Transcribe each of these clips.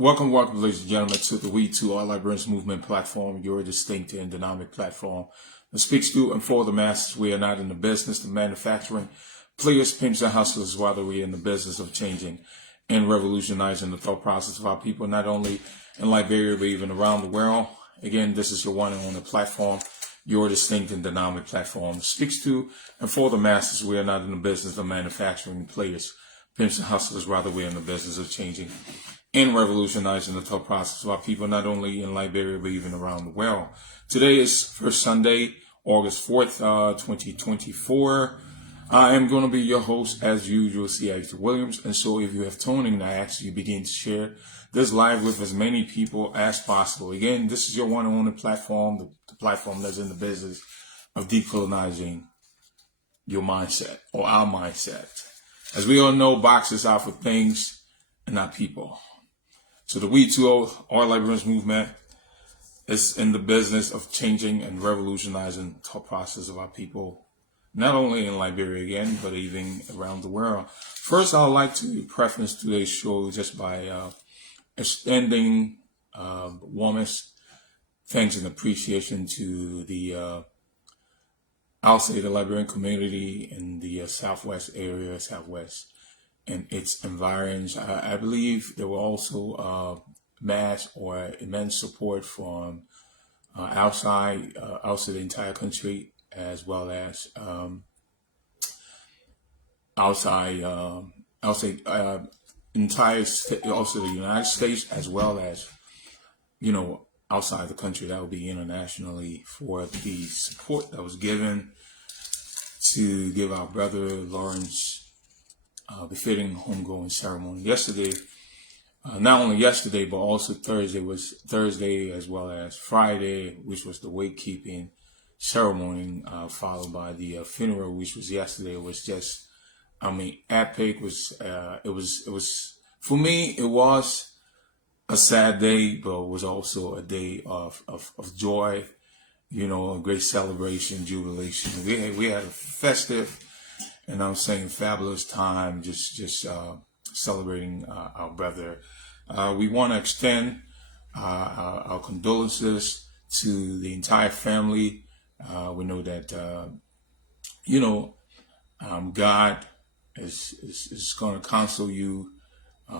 Welcome, ladies and gentlemen, to the WE2R Liberians movement platform, your distinct and dynamic platform that speaks to and for the masses. We are not in the business of manufacturing players, pimps, and hustlers. Rather, we are in the business of changing and revolutionizing the thought process of our people, not only in Liberia, but even around the world. Again, this is your one and only platform, your distinct and dynamic platform that speaks to and for the masses. We are not in the business of manufacturing players, pimps, and hustlers. Rather, we are in the business of changing and revolutionizing the thought process of our people, not only in Liberia, but even around the world. Today is first Sunday, August 4th, 2024. I am going to be your host, as usual, Ayiti Williams. And so if you have tuning, I ask you begin to share this live with as many people as possible. Again, this is your one and only platform, the platform that's in the business of decolonizing your mindset or our mindset. As we all know, boxes are for things and not people. So the WE2R Liberians movement is in the business of changing and revolutionizing the thought process of our people, not only in Liberia again, but even around the world. First, I would like to preface today's show just by extending warmest thanks and appreciation to the outside the Liberian community in the Southwest and its environs. I believe there were also mass or immense support from outside the entire country, as well as outside also the United States, as well as outside the country. That would be internationally, for the support that was given to give our brother Lawrence befitting homegoing ceremony yesterday. Not only yesterday, but also Thursday as well as Friday, which was the wake-keeping ceremony, followed by the funeral, which was yesterday. It was just, epic. It was for me. It was a sad day, but it was also a day of joy. A great celebration, jubilation. We had a festive, and I'm saying fabulous time, just celebrating our brother. We want to extend our condolences to the entire family. We know that God is going to counsel you. I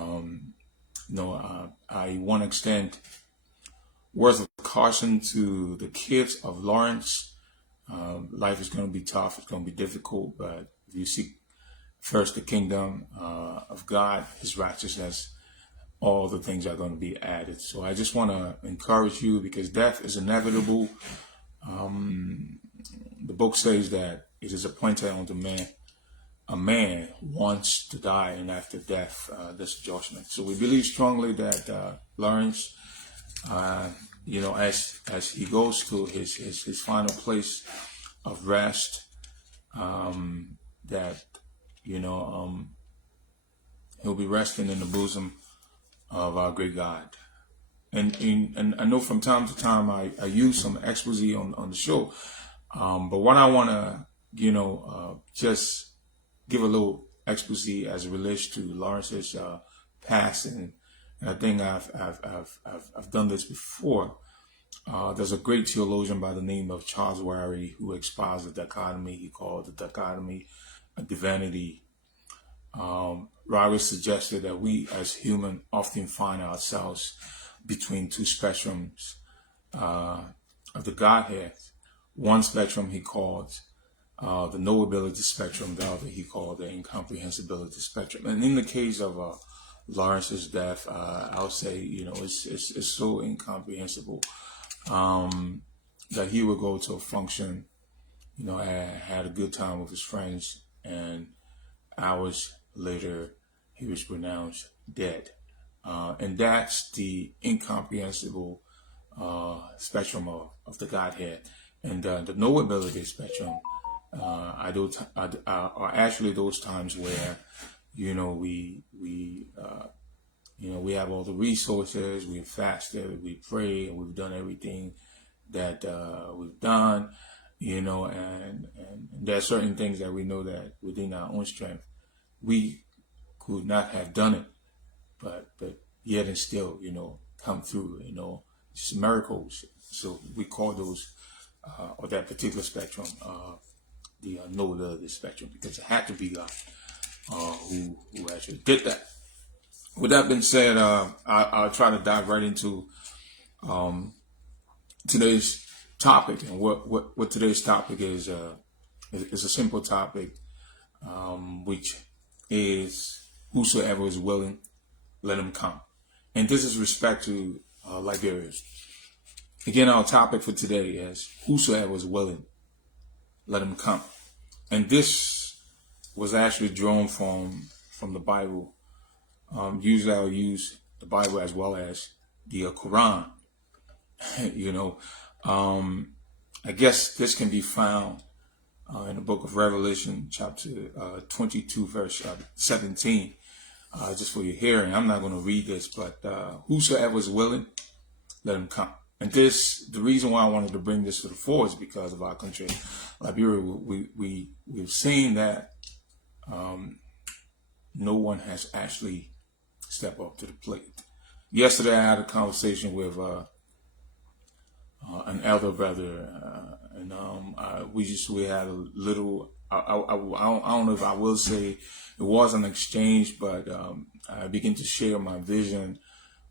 want to extend words of caution to the kids of Lawrence. Life is going to be tough. It's going to be difficult, but if you seek first the kingdom of God, His righteousness, all the things are going to be added. So I just want to encourage you, because death is inevitable. The book says that it is appointed unto man, a man wants to die, and after death, this judgment. So we believe strongly that Lawrence, as he goes to his final place of rest, that he'll be resting in the bosom of our great God. And I know from time to time I use some expose on the show, but what I want to just give a little expose as it relates to Lawrence's past, and I think I've done this before. There's a great theologian by the name of Charles Wary who exposed the dichotomy. He called the dichotomy of divinity. Wary suggested that we as humans often find ourselves between two spectrums of the Godhead. One spectrum he called the knowability spectrum, the other he called the incomprehensibility spectrum. And in the case of Lawrence's death, I would say, it's so incomprehensible that he would go to a function, had a good time with his friends, and hours later he was pronounced dead. And that's the incomprehensible spectrum of the Godhead. And the knowability spectrum are actually those times where we have all the resources, we've fasted, we pray, and we've done everything that we've done, and there are certain things that we know that within our own strength we could not have done it, but yet and still, come through, just miracles. So we call those, or that particular spectrum, the node of the spectrum, because it had to be God who actually did that. With that being said, I'll try to dive right into today's topic. And what today's topic is a simple topic, which is whosoever is willing, let him come. And this is respect to Liberians. Again, our topic for today is whosoever is willing, let him come. And this was actually drawn from the Bible. Usually I'll use the Bible as well as the Quran. I guess this can be found in the book of Revelation, chapter 22, verse 17. Just for your hearing, I'm not going to read this, but whosoever is willing, let him come. And the reason why I wanted to bring this to the fore is because of our country, Liberia. We've seen that no one has actually stepped up to the plate. Yesterday, I had a conversation with an elder brother, and we had a little. I don't know if I will say it was an exchange, but I began to share my vision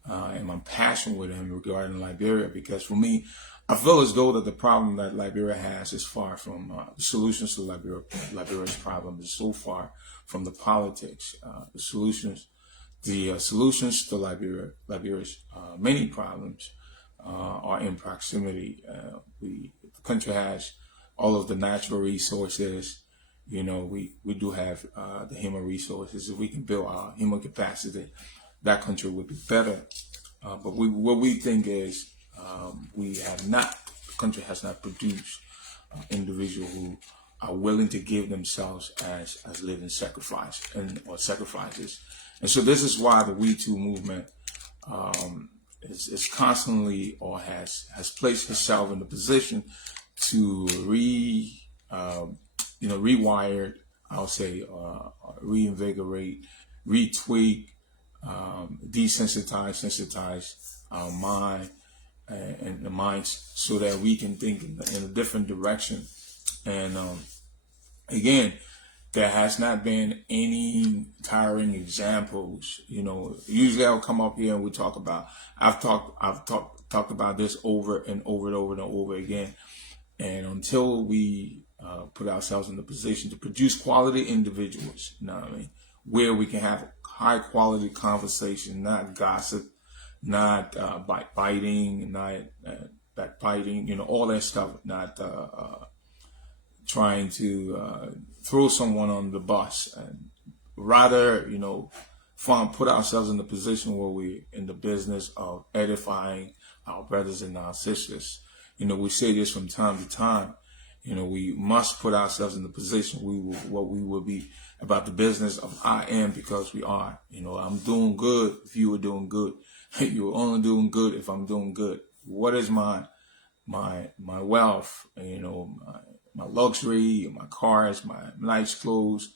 and my passion with him regarding Liberia, because for me, I feel as though that the problem that Liberia has is far from the solutions to Liberia's problem is so far from the politics. The solutions to Liberia's many problems are in proximity. The country has all of the natural resources. We do have the human resources. If we can build our human capacity, that country would be better. But what we think is the country has not produced individuals who are willing to give themselves as living sacrifice or sacrifices. And so this is why the WE2R movement is constantly, or has placed itself in the position to rewire, I'll say, reinvigorate, retweak, desensitize, sensitize our mind and the minds so that we can think in a different direction. And again, there has not been any tiring examples. Usually I'll come up here and we talk about. I've talked about this over and over and over and over again. And until we put ourselves in the position to produce quality individuals, where we can have high quality conversation, not gossip, not biting, not backbiting, all that stuff, not trying to throw someone on the bus, and rather, put ourselves in the position where we're in the business of edifying our brothers and our sisters. We say this from time to time. We must put ourselves in the position what we will be about the business of I am, because we are. I'm doing good if you are doing good. You're only doing good if I'm doing good. What is my wealth? My luxury, my cars, my nice clothes.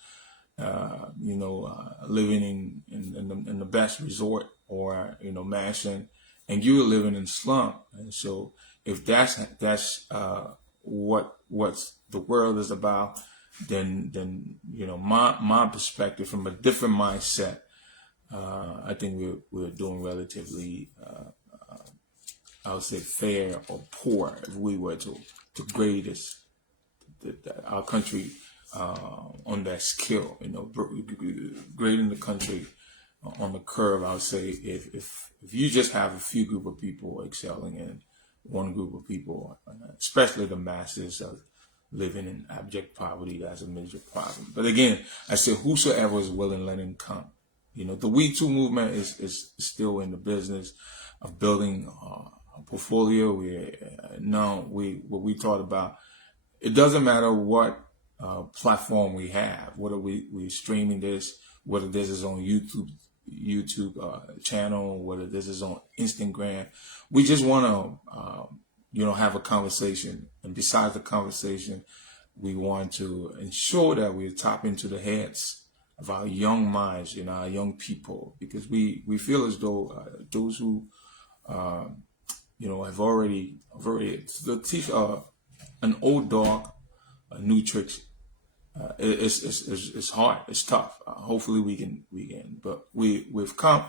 Living in the best resort or mansion, and you're living in slum. And so if that's what the world is about, then my perspective from a different mindset, I think we're doing relatively I would say fair or poor if we were to grade our country on that scale, grading the country on the curve. I would say if you just have a few group of people excelling in one group of people, especially the masses of living in abject poverty, that's a major problem. But again, I say whosoever is willing, let him come. The WE2R movement is still in the business of building a portfolio. What we thought about, it doesn't matter what platform we have, whether we're streaming this, whether this is on YouTube channel, whether this is on Instagram. We just want to have a conversation, and besides the conversation, we want to ensure that we tap into the heads our young minds, our young people, because we feel as though those who have already to teach an old dog new tricks. It's hard. It's tough. Hopefully we can. But we've come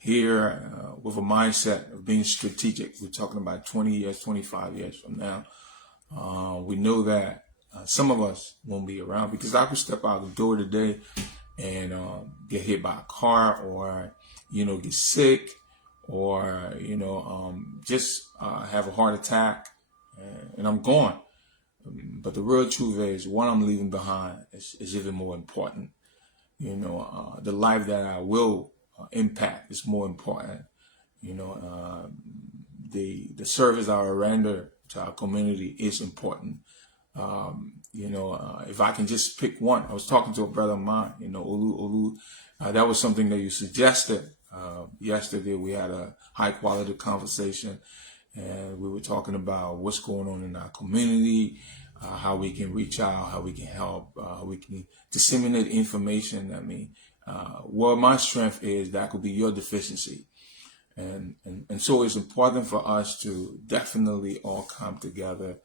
here with a mindset of being strategic. We're talking about 20 years, 25 years from now. We know that some of us won't be around, because I could step out the door today and get hit by a car, or get sick, or just have a heart attack, and I'm gone. But the real truth is, what I'm leaving behind is even more important. The life that I will impact is more important. The service I render to our community is important. If I can just pick one, I was talking to a brother of mine, Olu, that was something that you suggested. Yesterday we had a high quality conversation, and we were talking about what's going on in our community, how we can reach out, how we can help, how we can disseminate information. I mean, what my strength is, that could be your deficiency. And so it's important for us to definitely all come together.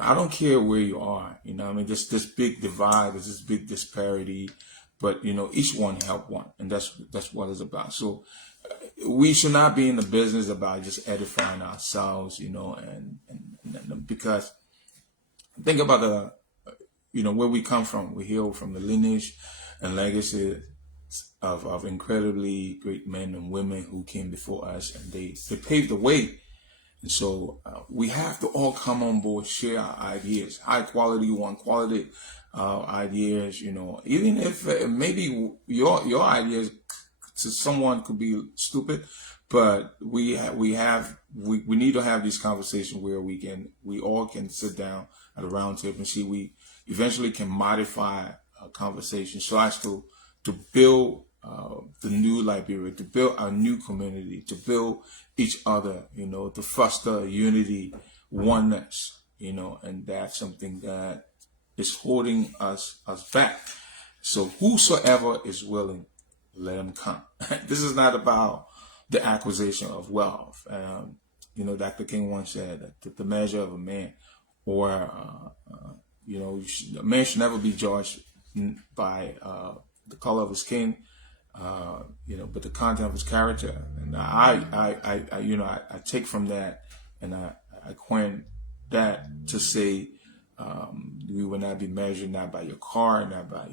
I don't care where you are, this big divide, there's this big disparity, but, each one help one. And that's what it's about. So we should not be in the business about just edifying ourselves, and because think about where we come from. We hail from the lineage and legacy of incredibly great men and women who came before us, and they paved the way. And so we have to all come on board, share our ideas, high quality, quality ideas, even if maybe your ideas to someone could be stupid, but we need to have these conversations where we all can sit down at a round table and see we eventually can modify a conversation so as to build the new Liberia, to build our new community, to build each other, to foster unity, oneness, and that's something that is holding us back. So whosoever is willing, let him come. This is not about the acquisition of wealth. Dr. King once said that the measure of a man, or a man should never be judged by the color of his skin, but the content of his character. And I take from that, and I coin that to say, we will not be measured not by your car, not by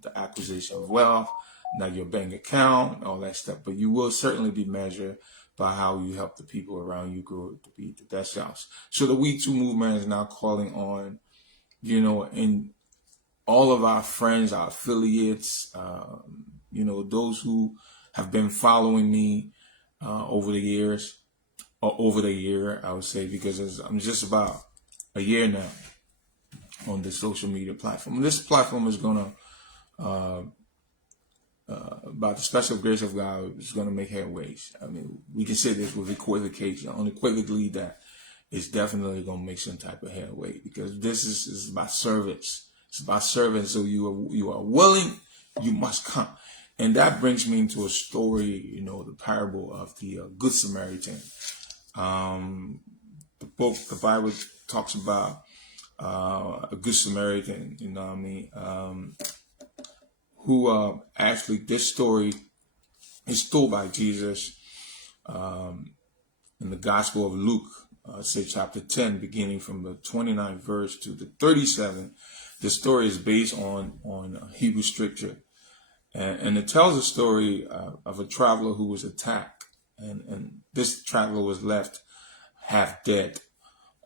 the acquisition of wealth, not your bank account, all that stuff, but you will certainly be measured by how you help the people around you grow to be the best selves. So the WE2R movement is now calling on, in all of our friends, our affiliates, those who have been following me over the years, or over the year, I would say, because I'm just about a year now on the social media platform. This platform is going to, by the special grace of God, is going to make headways. I mean, we can say this with equivocation, unequivocally, that it's definitely going to make some type of headway, because this is about service. It's about service. So you are willing, you must come. And that brings me into a story, the parable of the Good Samaritan. The Bible talks about a Good Samaritan, who actually, this story is told by Jesus in the Gospel of Luke, say chapter 10, beginning from the 29th verse to the 37th. The story is based on Hebrew scripture. And it tells a story of a traveler who was attacked. And this traveler was left half dead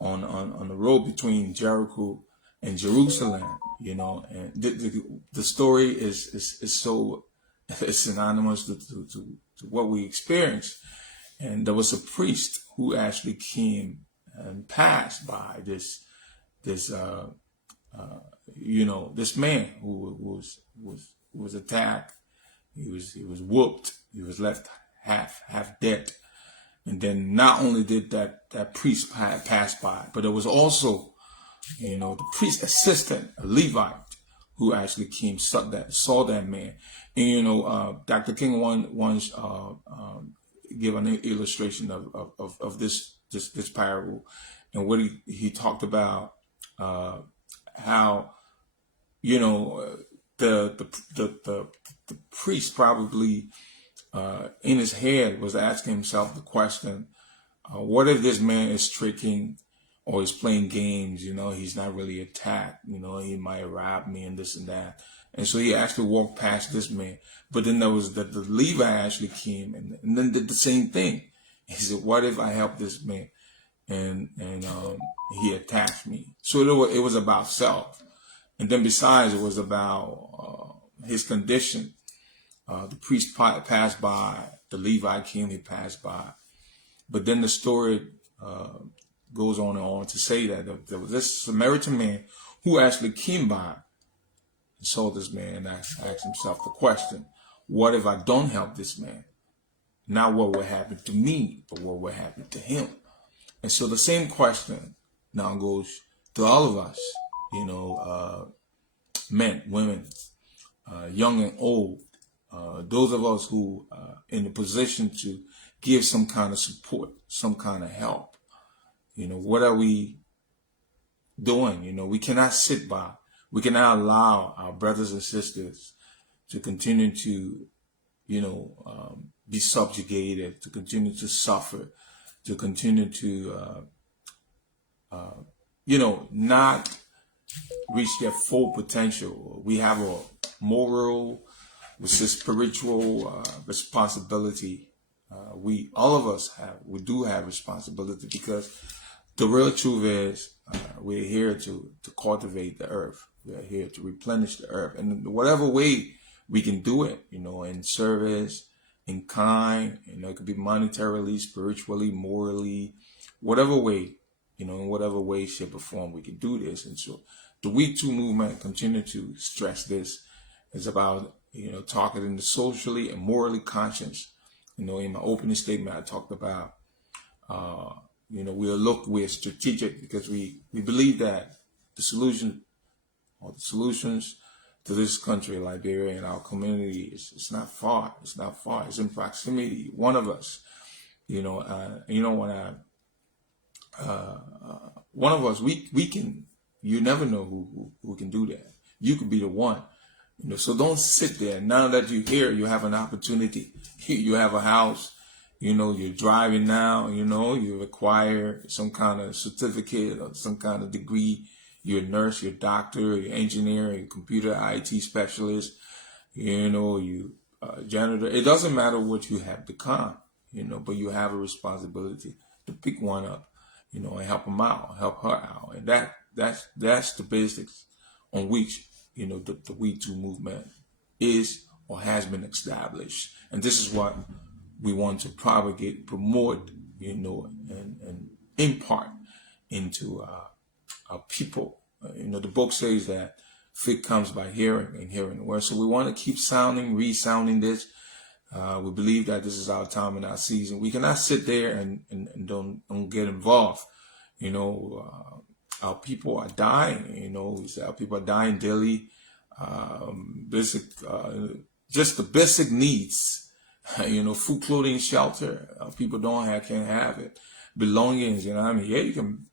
on the road between Jericho and Jerusalem, and the story is so synonymous to what we experienced. And there was a priest who actually came and passed by this man who was attacked. He was whooped. He was left half dead. And then not only did that priest pass by, but there was also, the priest assistant, a Levite, who actually came, saw that man. And, you know, Dr. King once give an illustration of this parable, and what he talked about, how, you know, the priest probably in his head was asking himself the question, what if this man is tricking or is playing games? You know, he's not really attacked. You know, he might rob me and this and that. And so he actually walked past this man. But then there was the Levi actually came and then did the same thing. He said, what if I help this man and he attacked me? So it was about self. And then besides, it was about his condition. The priest passed by, the Levi came, he passed by. But then the story goes on and on to say that there was this Samaritan man who actually came by and saw this man and asked himself the question, what if I don't help this man? Not what will happen to me, but what will happen to him? And so the same question now goes to all of us, you know, men, women, young and old, those of us who are in a position to give some kind of support, some kind of help. You know, what are we doing? You know, we cannot sit by. We cannot allow our brothers and sisters to continue to, you know, be subjugated, to continue to suffer, to continue to, you know, not reach their full potential. We have a moral, which is spiritual responsibility. All of us we do have responsibility, because the real truth is we're here to cultivate the earth. We're here to replenish the earth. And in whatever way we can do it, you know, in service, in kind, you know, it could be monetarily, spiritually, morally, whatever way, you know, in whatever way, shape, or form we can do this. And so the WE2R movement continue to stress this. It's about, you know, talking socially and morally conscious. You know, in my opening statement, I talked about, you know, we're strategic, because we believe that the solutions to this country, Liberia, and our community, it's not far. It's not far. It's in proximity. One of us, you know, one of us, we can. You never know who can do that. You could be the one. You know, so don't sit there. Now that you're here, you have an opportunity. You have a house. You know, you're driving now. You know, you acquire some kind of certificate or some kind of degree. You're a nurse, you're a doctor, you're an engineer, you're a computer IT specialist. You know, you janitor. It doesn't matter what you have become. You know, but you have a responsibility to pick one up. You know, and help them out, help her out, and that's the basics on which, you know, the WE2R movement is or has been established. And this is what we want to propagate, promote, you know, and impart into our people. You know, the book says that faith comes by hearing, and hearing the word. So we want to keep resounding this. We believe that this is our time and our season. We cannot sit there and don't get involved. You know, our people are dying. You know, our people are dying daily. Just the basic needs. You know, food, clothing, shelter. People can't have it. Belongings. You know what I mean? Yeah,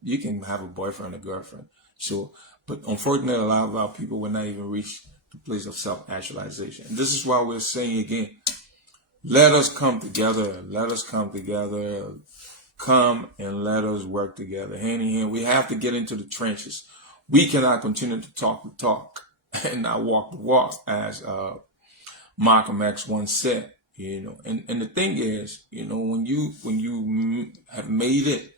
you can have a boyfriend or girlfriend. So, but unfortunately, a lot of our people will not even reach the place of self-actualization. And this is why we're saying again, let us come together. Let us come together. Come and let us work together, hand in hand. We have to get into the trenches. We cannot continue to talk the talk and not walk the walk, as Malcolm X once said. You know, and the thing is, you know, when you have made it,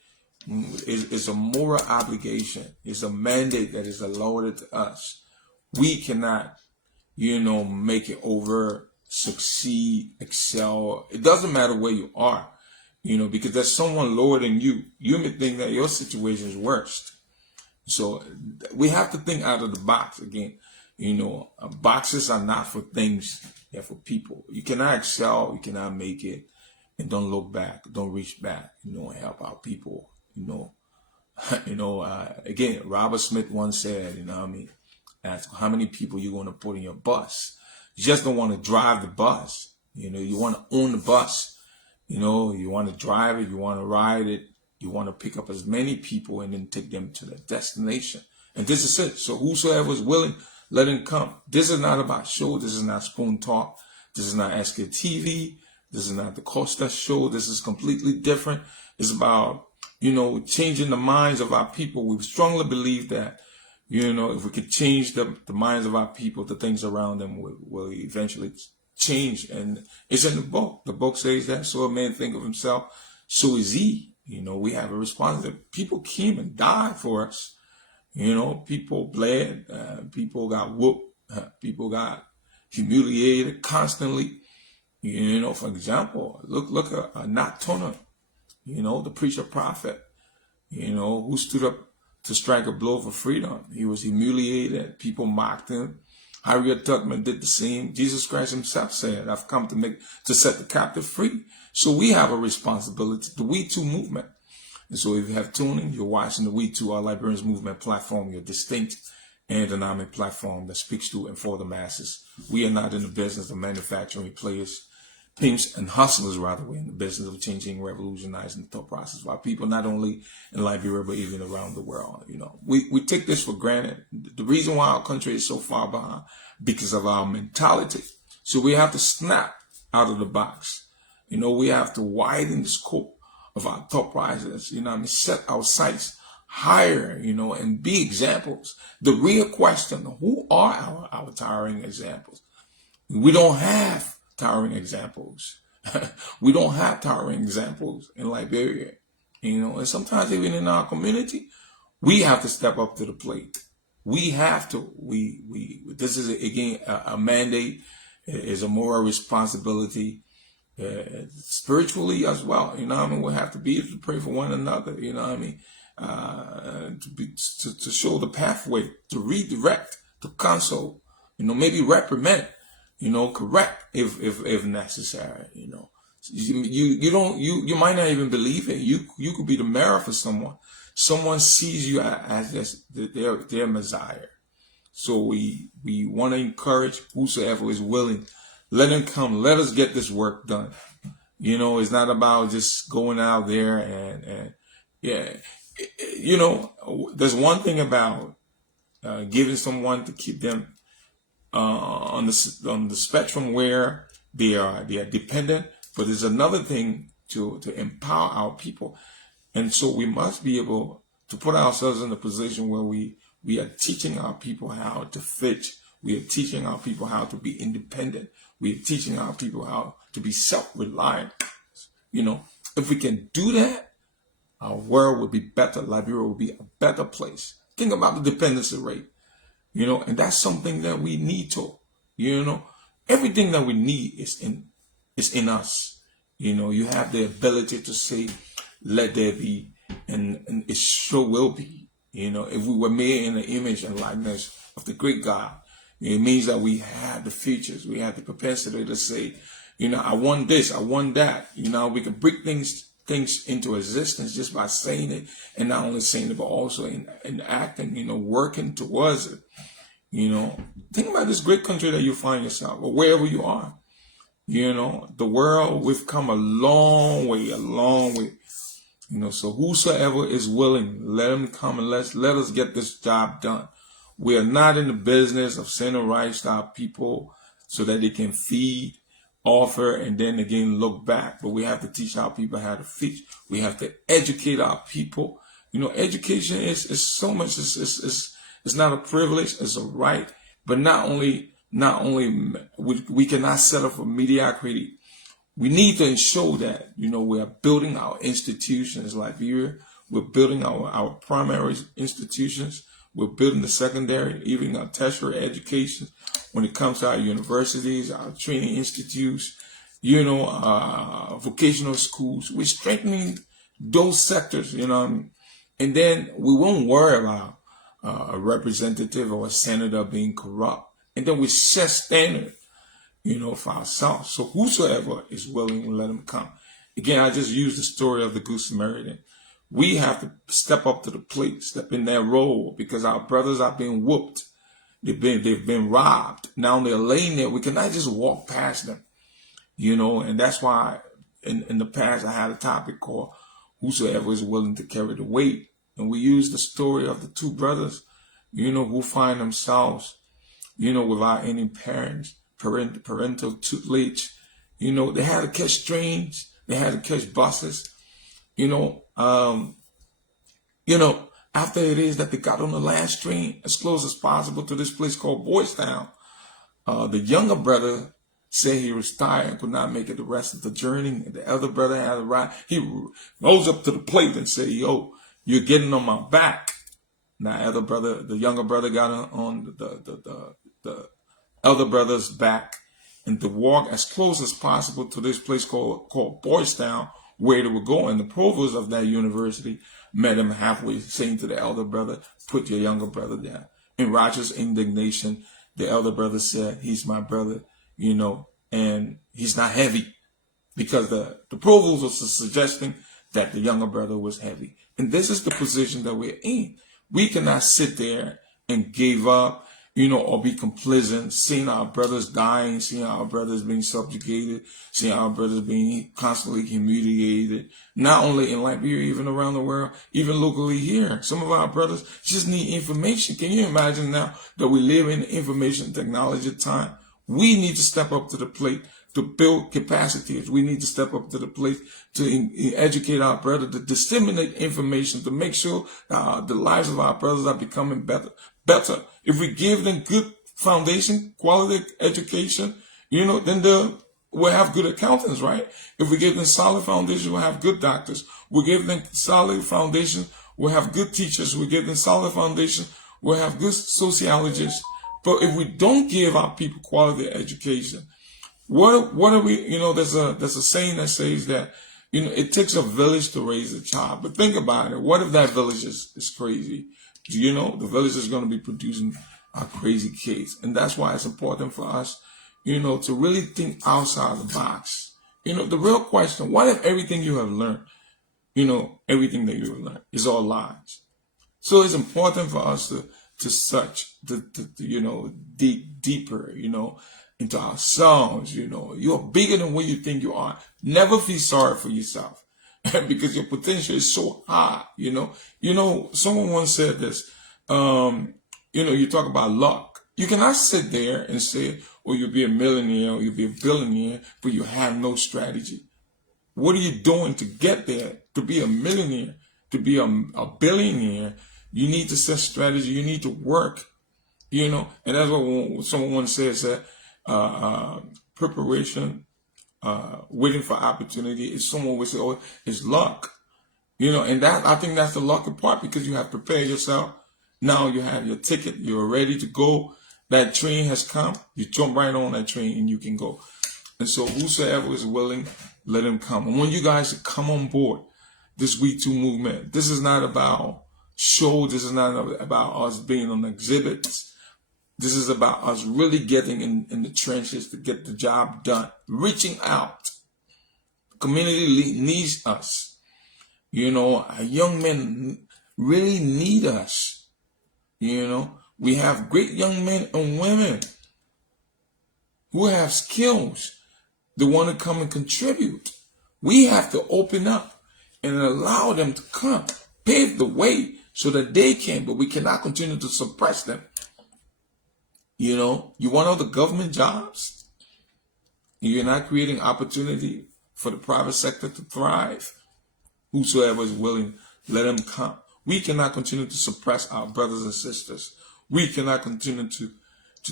it's a moral obligation. It's a mandate that is allotted to us. We cannot, you know, make it over, succeed, excel. It doesn't matter where you are, you know, because there's someone lower than you. You may think that your situation is worst. So we have to think out of the box again. You know, boxes are not for things, they're for people. You cannot excel, you cannot make it, and don't look back, don't reach back, you know, and help out people, you know. Again, Robert Smith once said, you know what I mean, Ask how many people you want to put in your bus. You just don't want to drive the bus. You want to own the bus. You want to drive it. You want to ride it. You want to pick up as many people and then take them to their destination. And this is it. So whosoever is willing, let him come. This is not about show. This is not spoon talk. This is not SKTV. This is not the Costa show. This is completely different. It's about, changing the minds of our people. We strongly believe that, if we could change the minds of our people, the things around them will eventually change. And it's in the book. The book says that, so a man think of himself, so is he. We have a responsibility. People came and died for us. People bled. People got whooped. People got humiliated constantly. For example, look at Nat Turner, the preacher prophet, who stood up to strike a blow for freedom. He was humiliated. People mocked him. Harriet Tubman did the same. Jesus Christ himself said, I've come to set the captive free. So we have a responsibility. The We2 movement. And so if you have tuning, you're watching the We2R Liberians movement platform, your distinct and dynamic platform that speaks to and for the masses. We are not in the business of manufacturing players, pimps, and hustlers. Rather, we're in the business of changing, revolutionizing the thought process of our people, not only in Liberia, but even around the world. We take this for granted. The reason why our country is so far behind, because of our mentality. So we have to snap out of the box. We have to widen the scope of our thought process, set our sights higher, and be examples. The real question, who are our towering examples? We don't have towering examples. We don't have towering examples in Liberia, and sometimes even in our community, we have to step up to the plate. We have to, this is again, a mandate, is a moral responsibility, spiritually as well. We have to be able to pray for one another, to show the pathway, to redirect, to counsel, maybe reprimand, correct if necessary, you might not even believe it. You could be the mirror for someone. Someone sees you as their Messiah. So we want to encourage whosoever is willing, let him come. Let us get this work done. It's not about just going out there and there's one thing about giving someone to keep them on the spectrum where they are dependent, but there's another thing to empower our people. And so we must be able to put ourselves in a position where we are teaching our people how to fish. We are teaching our people how to be independent. We are teaching our people how to be self-reliant. If we can do that, our world will be better. Liberia will be a better place. Think about the dependency rate, and that's something that we need to, everything that we need is in us. You have the ability to say, let there be, and it sure will be. If we were made in the image and likeness of the great God, it means that we have the features, we have the propensity to say, I want this, I want that. We can bring things into existence just by saying it, and not only saying it, but also in acting, working towards it. Think about this great country that you find yourself, or wherever you are. The world, we've come a long way. So whosoever is willing, let him come and let us get this job done. We are not in the business of sending rice to our people so that they can feed, offer, and then again look back. But we have to teach our people how to feed. We have to educate our people. Education is so much. It's not a privilege. It's a right. But not only we cannot settle for mediocrity. We need to ensure that we are building our institutions like here. We're building our primary institutions. We're building the secondary, even our tertiary education. When it comes to our universities, our training institutes, vocational schools, we're strengthening those sectors, and then we won't worry about a representative or a senator being corrupt. And then we set standard, for ourselves. So whosoever is willing, let him come. Again, I just used the story of the Good Samaritan. We have to step up to the plate, step in that role, because our brothers are being whooped. They've been robbed. Now they're laying there. We cannot just walk past them, and that's why in the past I had a topic called "Whosoever is willing to carry the weight," and we use the story of the two brothers, who find themselves, without any parental tutelage. They had to catch trains, they had to catch buses, you know, um, after it is that they got on the last train as close as possible to this place called Boys Town, the younger brother said he was tired and could not make it the rest of the journey. And the elder brother had a ride. He rose up to the plate and said, "Yo, you're getting on my back." Now, the younger brother got on the elder brother's back and to walk as close as possible to this place called Boys Town, where they were going. The provost of that university met him halfway, saying to the elder brother, "Put your younger brother down." In righteous indignation, the elder brother said, "He's my brother, and he's not heavy," because the provost was suggesting that the younger brother was heavy. And this is the position that we're in. We cannot sit there and give up, or be complacent, seeing our brothers dying, seeing our brothers being subjugated, seeing our brothers being constantly humiliated, not only in Liberia, even around the world, even locally here. Some of our brothers just need information. Can you imagine now that we live in information technology time? We need to step up to the plate to build capacities. We need to step up to the plate to educate our brothers, to disseminate information, to make sure the lives of our brothers are becoming better. If we give them good foundation, quality education, then we'll have good accountants, right? If we give them solid foundation, we'll have good doctors. We give them solid foundation, we'll have good teachers. We give them solid foundation, we'll have good sociologists. But if we don't give our people quality education, what are we, there's a saying that says that, it takes a village to raise a child. But think about it. What if that village is crazy? The village is going to be producing crazy kids. And that's why it's important for us, to really think outside the box. The real question, what if everything you have learned, everything that you have learned is all lies? So it's important for us to search, dig deeper, into ourselves. You're bigger than what you think you are. Never feel sorry for yourself because your potential is so high. Someone once said this. You talk about luck. You cannot sit there and say, "Oh, you'll be a millionaire or you'll be a billionaire," but you have no strategy. What are you doing to get there? To be a millionaire, to be a billionaire, you need to set strategy. You need to work. And that's what someone once said. Preparation, waiting for opportunity. Is someone would say, "Oh, it's luck," and that I think that's the lucky part, because you have prepared yourself. Now you have your ticket. You're ready to go. That train has come. You jump right on that train and you can go. And so whosoever is willing, let him come. And when you guys come on board this WE2 movement, this is not about show. This is not about us being on exhibits. This is about us really getting in the trenches to get the job done, reaching out. The community needs us. Our young men really need us. We have great young men and women who have skills. They want to come and contribute. We have to open up and allow them to come, pave the way so that they can, but we cannot continue to suppress them. You want all the government jobs? You're not creating opportunity for the private sector to thrive. Whosoever is willing, let them come. We cannot continue to suppress our brothers and sisters. We cannot continue to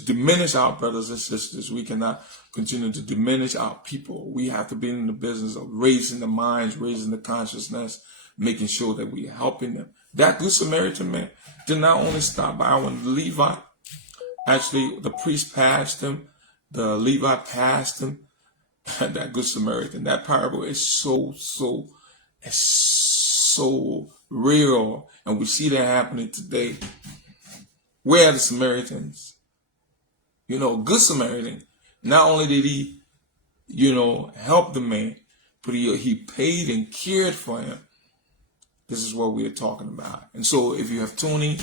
diminish our brothers and sisters. We cannot continue to diminish our people. We have to be in the business of raising the minds, raising the consciousness, making sure that we are helping them. That Good Samaritan man did not only stop by when the Levite, actually, the priest passed him, the Levite passed him. That Good Samaritan, that parable is so real. And we see that happening today. Where are the Samaritans? Good Samaritan, not only did he, help the man, but he paid and cared for him. This is what we are talking about. And so if you have tuned in,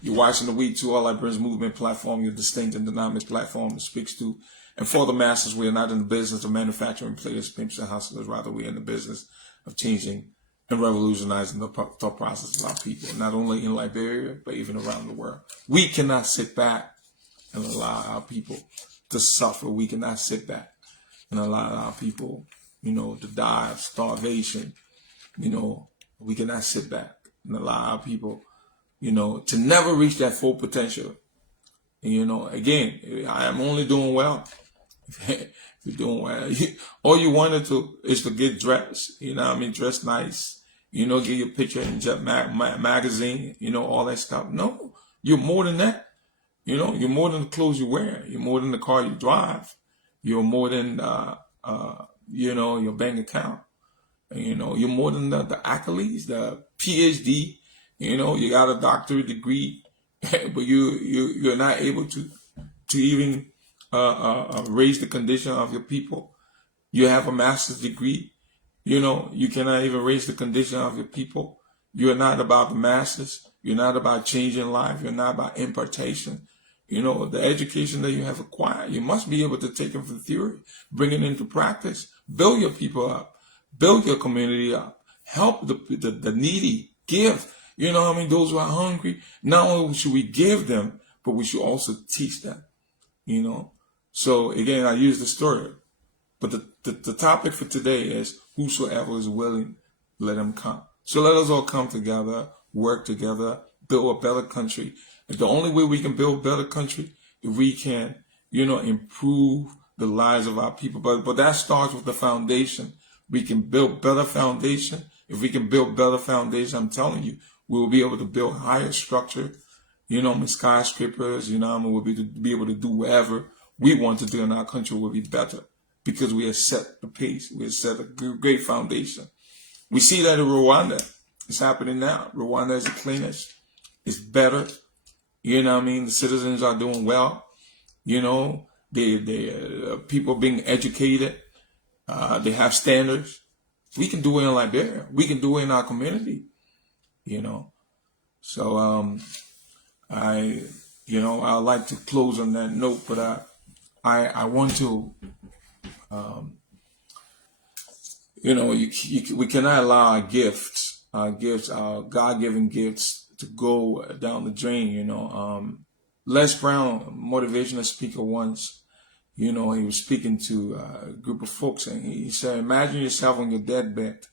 You're watching the WE2R Liberians movement platform, your distinct and dynamic platform that speaks to and for the masses. We are not in the business of manufacturing players, pimps, and hustlers. Rather, we are in the business of changing and revolutionizing the thought process of our people, not only in Liberia, but even around the world. We cannot sit back and allow our people to suffer. We cannot sit back and allow our people, to die of starvation. We cannot sit back and allow our people, to never reach that full potential. And, again, I am only doing well. If you're doing well, all you wanted to is to get dressed, dress nice, get your picture in Jet magazine, all that stuff. No, you're more than that. You're more than the clothes you wear. You're more than the car you drive. You're more than, your bank account. You're more than the accolades, the PhD. You got a doctorate degree, but you're not able to even raise the condition of your people. You have a master's degree. You cannot even raise the condition of your people. You're not about the masses. You're not about changing life. You're not about impartation. The education that you have acquired, you must be able to take it from theory, bring it into practice, build your people up, build your community up, help the needy, give. Those who are hungry. Not only should we give them, but we should also teach them. So again, I use the story, but the topic for today is whosoever is willing, let him come. So let us all come together, work together, build a better country. And the only way we can build a better country, if we can, improve the lives of our people. But that starts with the foundation. We can build better foundation. If we can build better foundation, I'm telling you, we will be able to build higher structure, skyscrapers, we'll be able to do whatever we want to do in our country will be better because we have set the pace. We have set a great foundation. We see that in Rwanda. It's happening now. Rwanda is the cleanest. It's better. The citizens are doing well. People being educated. They have standards. We can do it in Liberia. We can do it in our community. So I'd like to close on that note, but I want to, we cannot allow our gifts, our God-given gifts to go down the drain. Les Brown, motivational speaker once, he was speaking to a group of folks and he said, imagine yourself on your deathbed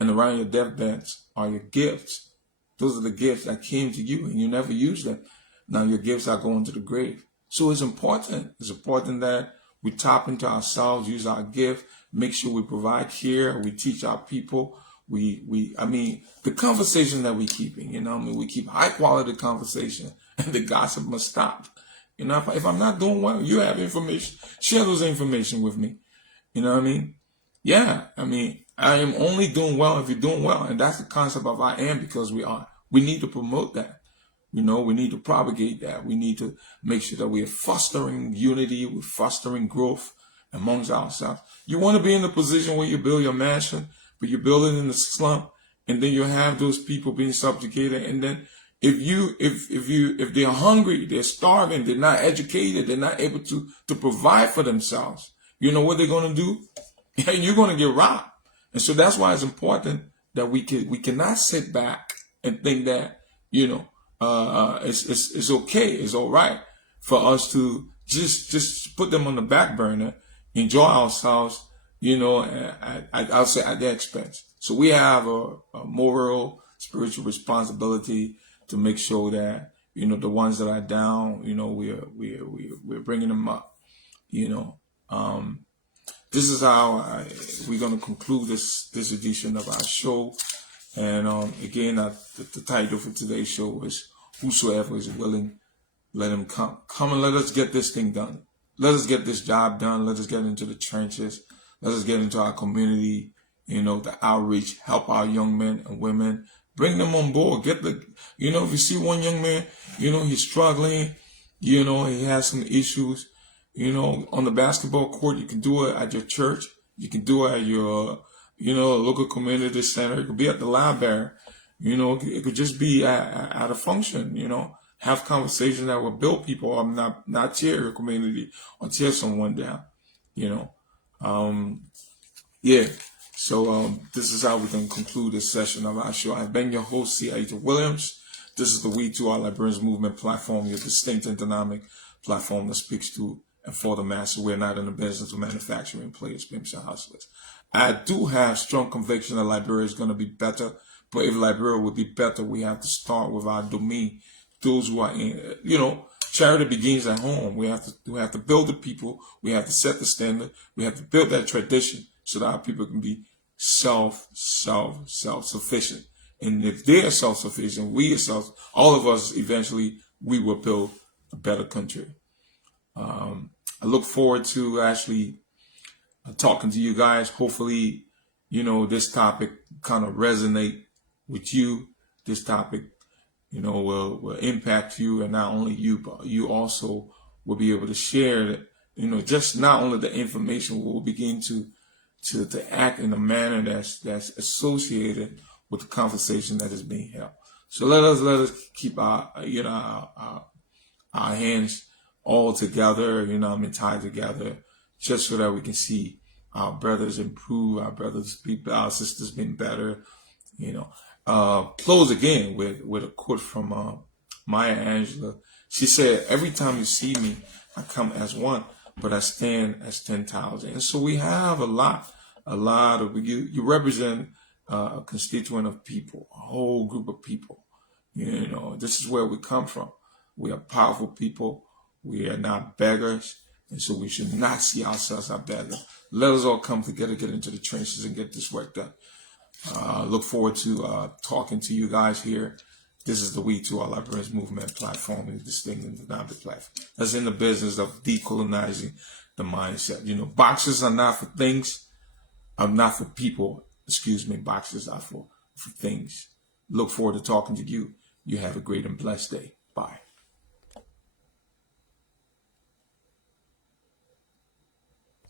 and around your deathbed are your gifts. Those are the gifts that came to you and you never used them. Now your gifts are going to the grave. So it's important. It's important that we tap into ourselves, use our gift, make sure we provide care, we teach our people. The conversation that we keeping, we keep high quality conversation and the gossip must stop. If I'm not doing well, you have information, share those information with me. Yeah, I am only doing well if you're doing well. And that's the concept of I am because we are. We need to promote that. We need to propagate that. We need to make sure that we are fostering unity, we're fostering growth amongst ourselves. You want to be in a position where you build your mansion, but you build it in the slump, and then you have those people being subjugated. And then if they're hungry, they're starving, they're not educated, they're not able to provide for themselves, you know what they're going to do? You're going to get robbed. And so that's why it's important that we cannot sit back and think that, it's okay, it's all right for us to just put them on the back burner, enjoy ourselves, I'll say at their expense. So we have a moral, spiritual responsibility to make sure that, the ones that are down, we're bringing them up, This is how we're going to conclude this edition of our show. And again, the title for today's show is Whosoever is Willing, Let Him Come. Come and let us get this thing done. Let us get this job done. Let us get into the trenches. Let us get into our community, the outreach, help our young men and women, bring them on board. If you see one young man, he's struggling, he has some issues, on the basketball court, you can do it at your church. You can do it at your, local community center. It could be at the library. It could just be at a function, have conversations that will build people. I'm not tear your community or tear someone down. You know, yeah. So this is how we're going to conclude this session of our show. I've been your host, Ayiti Williams. This is the WE2R Liberians movement platform, your distinct and dynamic platform that speaks to and for the masses. We're not in the business of manufacturing players, pimps, and hustlers. I do have strong conviction that Liberia is going to be better, but if Liberia would be better, we have to start with our domain. Those who are in, charity begins at home. We have to build the people. We have to set the standard. We have to build that tradition so that our people can be self-sufficient. And if they are self-sufficient, all of us, eventually, we will build a better country. I look forward to actually talking to you guys. Hopefully, this topic kind of resonate with you. This topic, will impact you, and not only you, but you also will be able to share, just not only the information, we'll begin to act in a manner that's associated with the conversation that is being held. So let us keep our hands all together, tied together, just so that we can see our brothers improve, our sisters being better. Close again with a quote from Maya Angelou. She said, "Every time you see me, I come as one, but I stand as 10,000." And so we have a lot of you represent a constituent of people, a whole group of people. This is where we come from. We are powerful people. We are not beggars, and so we should not see ourselves as beggars. Let us all come together, get into the trenches, and get this work done. Look forward to talking to you guys here. This is the WE2R Liberians movement platform, and distinct and dynamic platform that's in the business of decolonizing the mindset. Boxes are not for things. Not for people. Excuse me. Boxes are for things. Look forward to talking to you. You have a great and blessed day. Bye.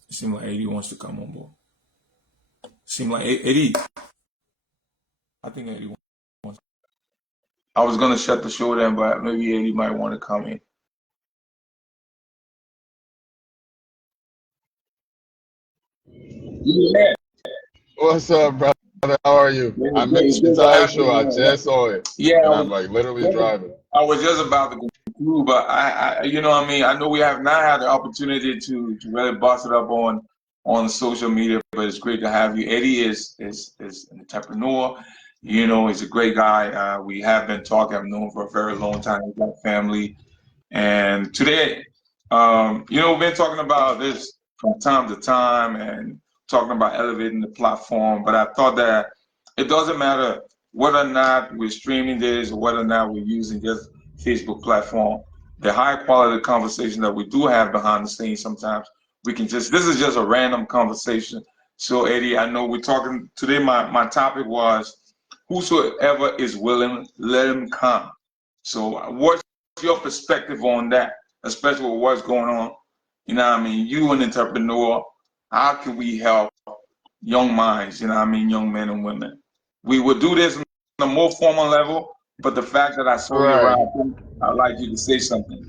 It seems like Ayiti wants to come on board. Seems like Ayiti. I think Ayiti wants. I was gonna shut the show down, but maybe Ayiti might want to come in. Yeah. What's up, brother? How are you? I missed the entire show. I just saw it. Yeah, and I'm like literally driving. I was just about to conclude, but I I know we have not had the opportunity to really bust it up on social media, but it's great to have you. Ayiti is an entrepreneur. He's a great guy. We have been talking. I've known him for a very long time. He's got family, and today, we've been talking about this from time to time and talking about elevating the platform. But I thought that it doesn't matter whether or not we're streaming this or whether or not we're using this Facebook platform. The high quality conversation that we do have behind the scenes, sometimes this is just a random conversation. So Ayiti, I know we're talking today. My topic was whosoever is willing, let him come. So what's your perspective on that, especially with what's going on? You an entrepreneur, how can we help young minds, young men and women? We would do this on a more formal level, but the fact that I saw you around, I'd like you to say something.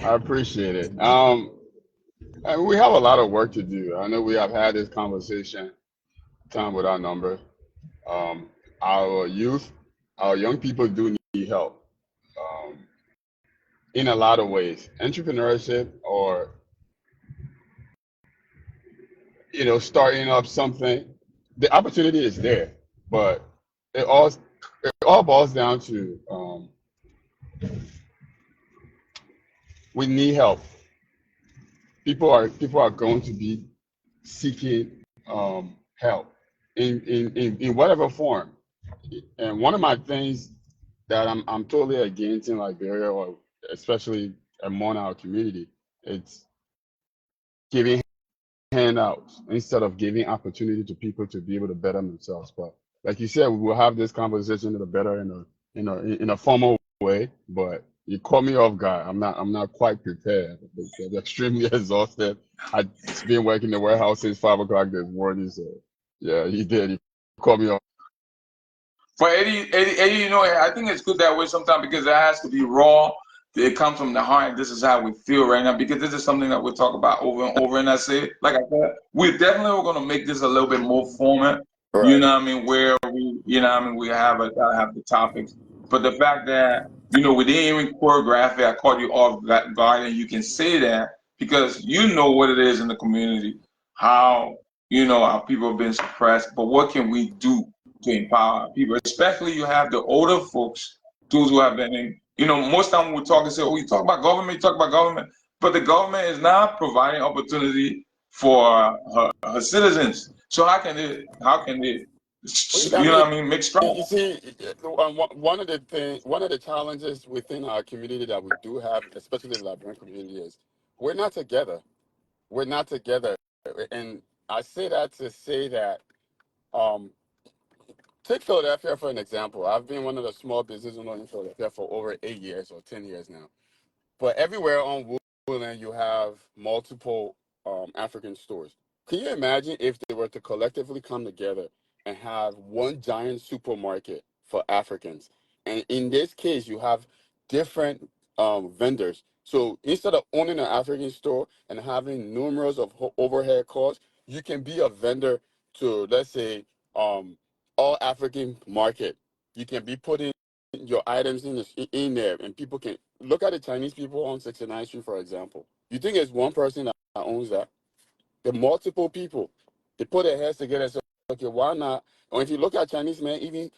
I appreciate it. And we have a lot of work to do. I know we have had this conversation time without number. Our young people do need help in a lot of ways. Entrepreneurship or starting up something, the opportunity is there, but it all boils down to we need help. People are going to be seeking help in whatever form. And one of my things that I'm totally against in Liberia, or especially among our community, it's giving handouts instead of giving opportunity to people to be able to better themselves. But like you said, we will have this conversation in a formal way. But you caught me off guard. I'm not quite prepared. I'm extremely exhausted. I've been working in the warehouse since 5 o'clock this morning. So yeah, he did. He caught me off. For Ayiti, I think it's good that way sometimes because it has to be raw. it comes from the heart. This is how we feel right now because this is something that we talk about over and over. And I say, like I said, we definitely going to make this a little bit more format. You Right. know what I mean? Where we, you know what I mean? We have have the topics, but the fact that we didn't even choreograph it, I caught you off guard, and you can say that because you know what it is in the community, how how people have been suppressed. But what can we do to empower people? Especially you have the older folks, those who have been in most time when we talk and say, oh, you talk about government, you talk about government, but the government is not providing opportunity for her citizens. So how can they, I what mean, I mean, make strides? you see, one of the challenges within our community that we do have, especially the Liberian community, is we're not together. We're not together, and I say that to say that um, take Philadelphia for an example. I've been one of the small business owners in Philadelphia for over 8 years or 10 years now. But everywhere on Woodland, you have multiple African stores. Can you imagine if they were to collectively come together and have one giant supermarket for Africans? And in this case, you have different vendors. So instead of owning an African store and having numerous of overhead costs, you can be a vendor to, let's say, all African market. You can be putting your items in there, and people can look at the Chinese people on 69th Street, for example. You think it's one person that owns that? The multiple people. They put their heads together and say, okay, why not? Or if you look at Chinese men, even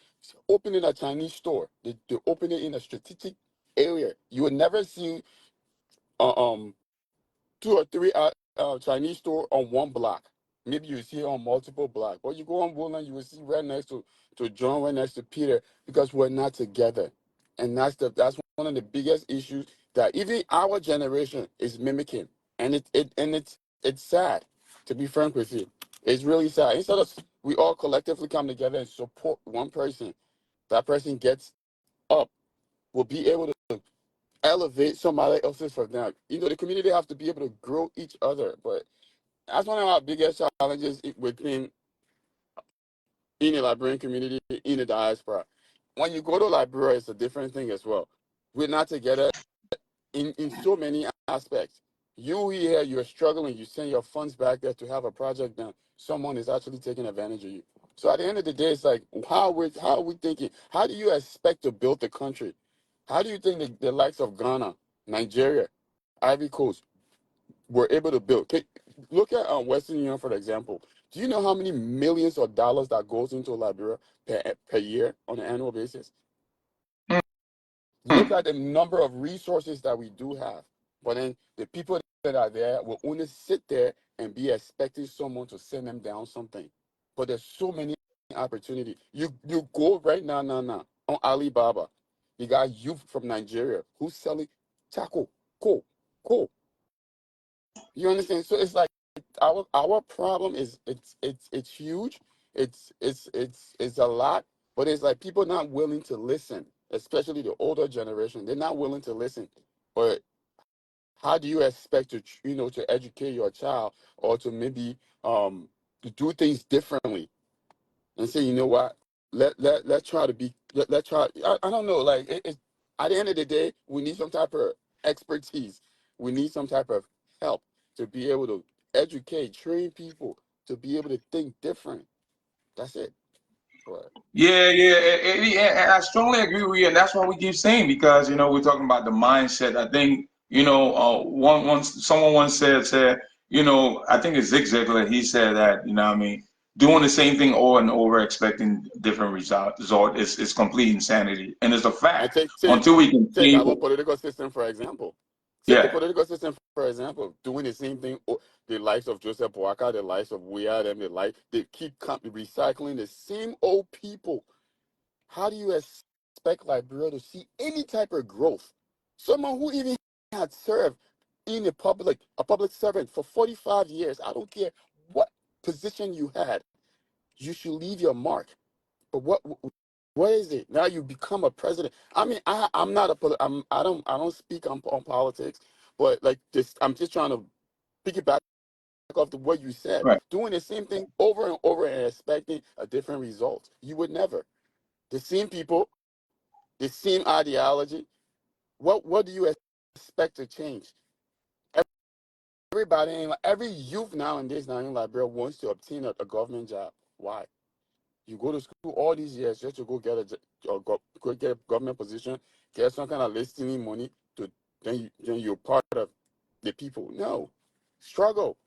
opening a Chinese store, they open it in a strategic area. You would never see uh, um two or three Chinese store on one block. Maybe you see it on multiple blocks. But you go on Woodland, you will see right next to John, right next to Peter, because we're not together. And that's one of the biggest issues that even our generation is mimicking. And it's sad, to be frank with you. It's really sad. Instead of we all collectively come together and support one person, that person gets up, will be able to elevate somebody else's for them. The community have to be able to grow each other. But that's one of our biggest challenges within in the Liberian community, in the diaspora. When you go to Liberia, it's a different thing as well. We're not together in so many aspects. You here, you're struggling, you send your funds back there to have a project done. Someone is actually taking advantage of you. So at the end of the day, it's like, how are we thinking? How do you expect to build the country? How do you think the likes of Ghana, Nigeria, Ivory Coast were able to build? Look at Western Union, for example. Do you know how many millions of dollars that goes into Liberia per year on an annual basis? Look at the number of resources that we do have. But then the people that are there will only sit there and be expecting someone to send them down something. But there's so many opportunity. You go right now on Alibaba. You got youth from Nigeria who's selling taco, coal. You understand? So it's like our problem is it's huge. It's a lot, but it's like people not willing to listen, especially the older generation. They're not willing to listen. But how do you expect to to educate your child or to maybe to do things differently and say, you know what, let's try to be let's try. I don't know, like at the end of the day, we need some type of expertise. We need some type of help to be able to educate, train people to be able to think different. That's it. But Yeah, I strongly agree with you, and that's why we keep saying because we're talking about the mindset. I think someone once said I think it's Zig Ziglar. He said that what I mean, doing the same thing over and over, expecting different result is complete insanity, and it's a and fact take take until we can take change our it. political system for example. Take the Yeah, political system for example, doing the same thing. The likes of Joseph Boakai, the likes of We2R, them, they keep recycling the same old people. How do you expect Liberia to see any type of growth? Someone who even had served in a public servant for 45 years. I don't care what position you had. You should leave your mark. But what is it? Now you become a president. I mean, I'm not I don't speak on politics, but like this, I'm just trying to piggyback off to what you said. right. Doing the same thing over and over and expecting a different result. You would never. The same people, the same ideology. What do you expect a change. Every youth nowadays now in Liberia wants to obtain a government job. Why? You go to school all these years just to go get go get a government position, get some kind of listening money to then you're part of the people. No, struggle,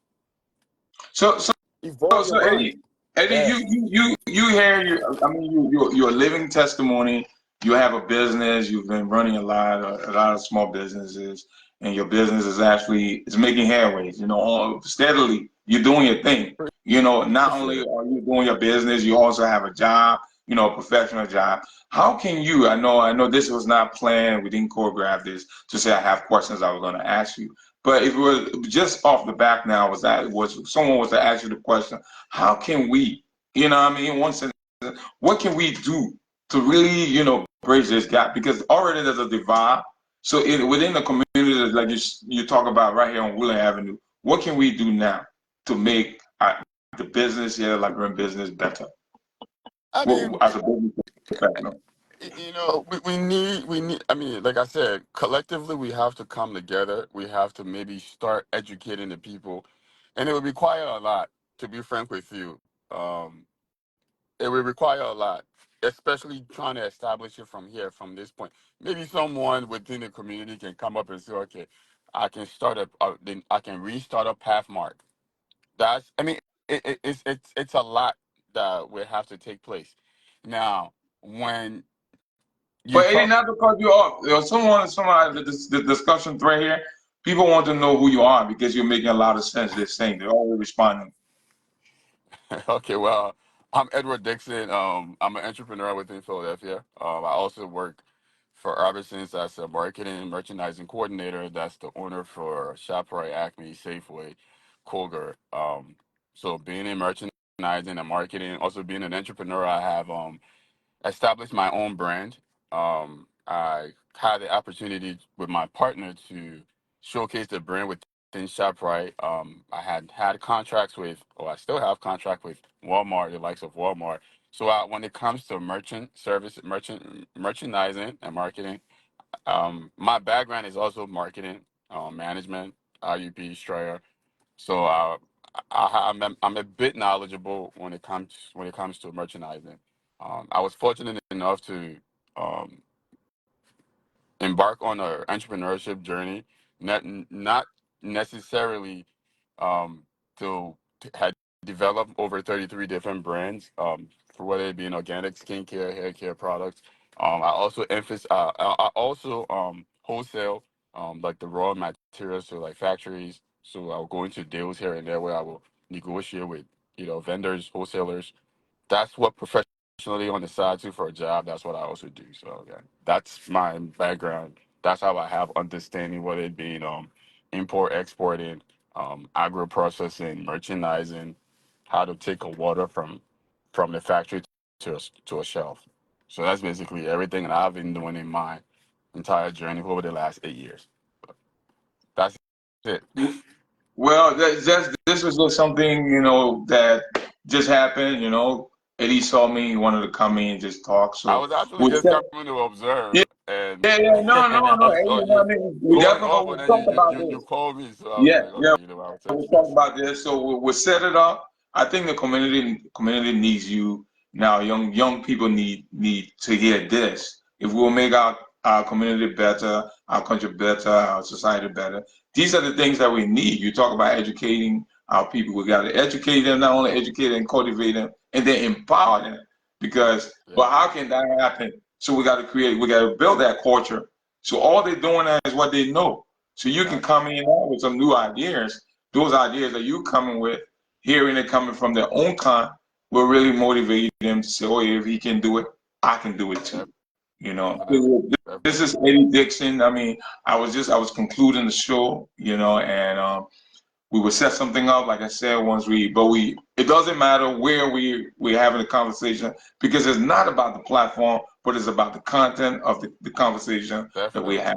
So so evolve your so mind. Eddie, Yeah, you hear you. I mean, you're a living testimony. You have a business. You've been running a lot of small businesses, and your business is actually is making headways. You know, steadily. You're doing your thing. You know, not appreciate only it. are you doing your business, you also have a job. You know, a professional job. How can you? I know this was not planned. We didn't choreograph this to say I have questions I was going to ask you. But if it was just off the back now, was someone was to ask you the question, how can we, you know what I mean, once what can we do to really, bridge this gap? Because already there's a divide. So within the community, like you talk about right here on Wheeler Avenue, what can we do now to make the business here, like run business better? I mean, As a business professional. we need. I mean, like I said, collectively we have to come together. We have to maybe start educating the people, and it would require a lot. To be frank with you, um, it would require a lot, especially trying to establish it from here, from this point. Maybe someone within the community can come up and say, okay, I can then I can restart a Pathmark. I mean, it's a lot that will have to take place. Now, when you But it ain't talk, not because you're off. The discussion thread here, people want to know who you are because you're making a lot of sense. They're saying they're always responding. okay, well, I'm Edward Dixon. I'm an entrepreneur within Philadelphia. I also work for Robertson's as a marketing and merchandising coordinator. That's the owner for ShopRite, Acme, Safeway, Kroger. So being in merchandising and marketing, also being an entrepreneur, I have established my own brand. I had the opportunity with my partner to showcase the brand within ShopRite. I had contracts with, or I still have contract with Walmart, the likes of Walmart. So when it comes to merchandising and marketing, my background is also marketing, management, IUP, Strayer. So I'm a bit knowledgeable when it comes to merchandising. I was fortunate enough to um, embark on an entrepreneurship journey, not necessarily um, to had developed over 33 different brands, for whether it be in organic skincare, hair care products. I also wholesale like the raw materials to like factories. So I'll go into deals here and there where I will negotiate with vendors, wholesalers. That's what professionally on the side too for a job. That's what I also do. So yeah, that's my background. That's how I have understanding what it being import, exporting, agro processing, merchandising, how to take a water from the factory to a shelf. So that's basically everything that I've been doing in my entire journey over the last 8 years. That's it. Well, this was just something that just happened. Eddie saw me, he wanted to come in and just talk. I So was actually we just said, coming to observe, yeah, and yeah, yeah, no, no, no, I Eddie, saw you know you what I mean? We going definitely off, gonna and then talk about you this. called me, so I was Yeah, like, yeah, okay, I'll we'll text you. talk about this. So we'll set it up. I think the community needs you now. Young people need to hear this. If we'll make our community better, our country better, our society better, these are the things that we need. You talk about educating our people. We got to educate them, not only educate and cultivate them, and then empower them. Because, Yeah, but how can that happen? So we got to build that culture. So all they're doing is what they know. So you can exactly. come in now with some new ideas. Those ideas that you coming with, hearing it coming from their own kind, will really motivate them to say, "Oh, if he can do it, I can do it too." Def- You know. Definitely, This definitely. is Eddie Dixon. I mean, I was concluding the show, and we would set something up, like I said, it doesn't matter where we're having a conversation because it's not about the platform, but it's about the content of the conversation that we Definitely. have.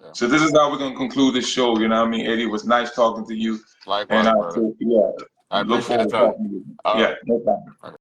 Yeah. So this is how we're gonna conclude this show. You know what I mean? Eddie, it was nice talking to you, and Likewise, brother. yeah, I look appreciate the forward to time. talking to you. All Yeah, right. no problem. Okay.